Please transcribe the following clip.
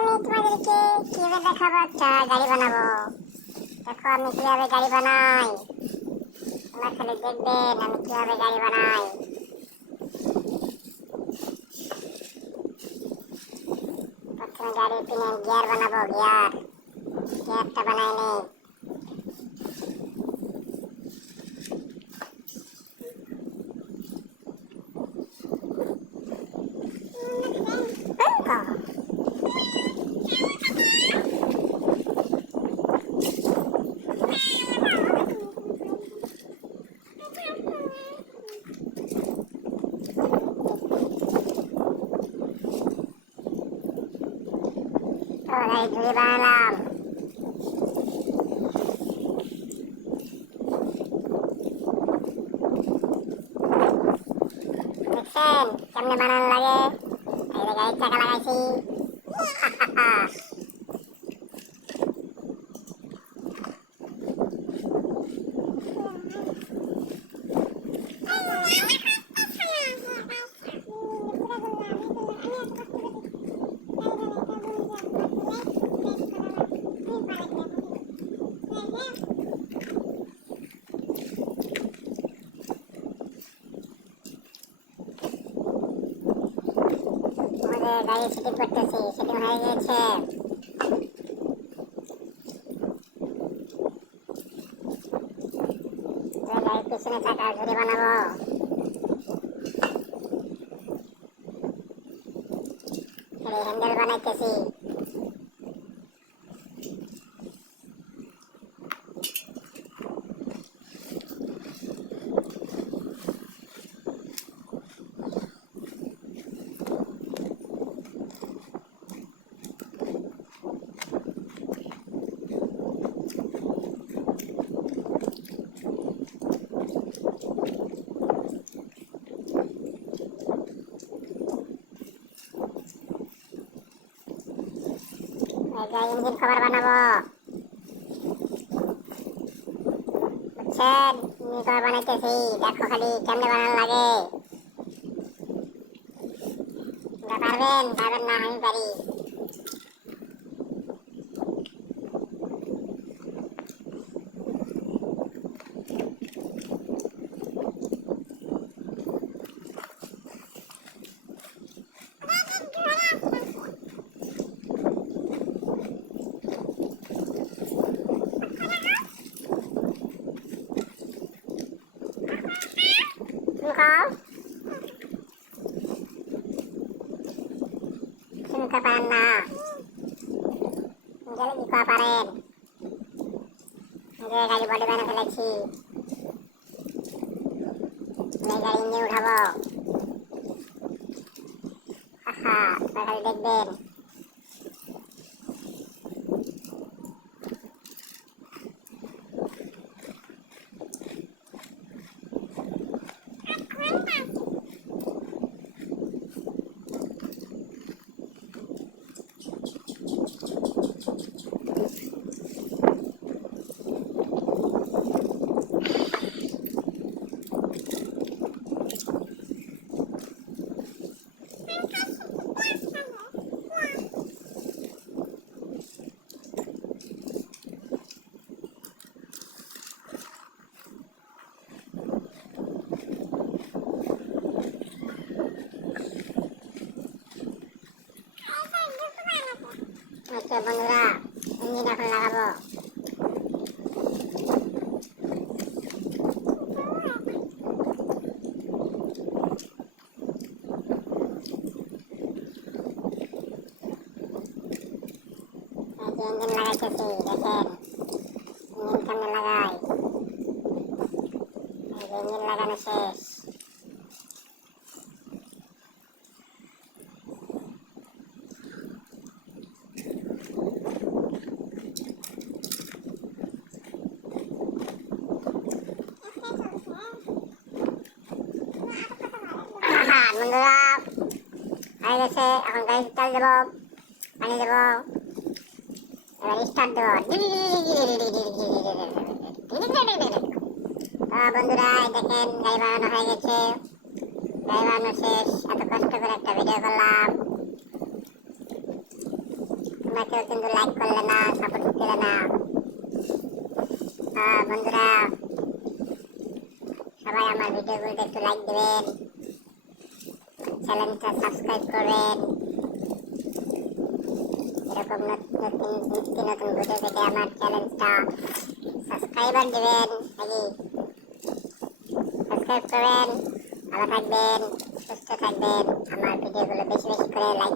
আমি তোমাদেরকে কিভাবে দেখাবো একটা গাড়ি বানাবো। দেখো আমি কিভাবে গাড়ি বানাই, তোমরা খালি দেখবেন আমি কিভাবে গাড়ি বানাই। প্রথমে গাড়ির পিনে গিয়ার বানাবো, গিয়ারটা বানাই নেই। গাড়ি ধুয়ে বানালাম। দেখছেন কেমনে বানানো লাগে? এই যে গাড়ির চাকা লাগাইছি। গাড়ি সেটিং করতেছি, সেটিং হয়ে গেছে। গাড়ির পিছনে চাকা ঝুড়ি বানাবো। হ্যান্ডেল বানাইতেছি। ইঞ্জিন কভার বানাবো, বুঝছেন? ইঞ্জিন কভার বানাইতেছি, দেখো খালি কেমনে বানানো লাগে। পারবেন পারবেন না? আমি পারি। চিনতে পারেন না, গেলে কি করা পারেন? গাড়ি বডি বানিয়ে ফেলেছি, গাড়ি ইঞ্জিন উঠাবো। খালি দেখবেন। আচ্ছা বন্ধুরা, ইঞ্জিন এখন লাগাবো। ইঞ্জিন লাগাইতেছি, দেখেন ইঞ্জিন কেমনে লাগাই। ইঞ্জিন লাগানো শেষ। বন্ধুরা হয়ে গেছে, এখন গাড়ি তেল দেবো, পানি দেবো, এবার স্টার্ট দেবো। বন্ধুরা দেখেন গাড়ি বানানো হয়ে গেছে, গাড়ি বানানো শেষ। এত কষ্ট করে একটা ভিডিও করলাম। কেউ কিন্তু লাইক করলে না, সাপোর্ট দিলে না। বন্ধুরা সবাই আমার ভিডিওগুলোতে একটু লাইক দিবেন, চ্যানেলটা সাবস্ক্রাইব করবেন। এরকম নতুন নিত্য নতুন ভিডিও পেতে আমার চ্যানেলটা সাবস্ক্রাইবার দিবেন নাকি, সাবস্ক্রাইব করবেন। ভালো থাকবেন, সুস্থ থাকবেন। আমার ভিডিওগুলো বেশি বেশি করে লাইক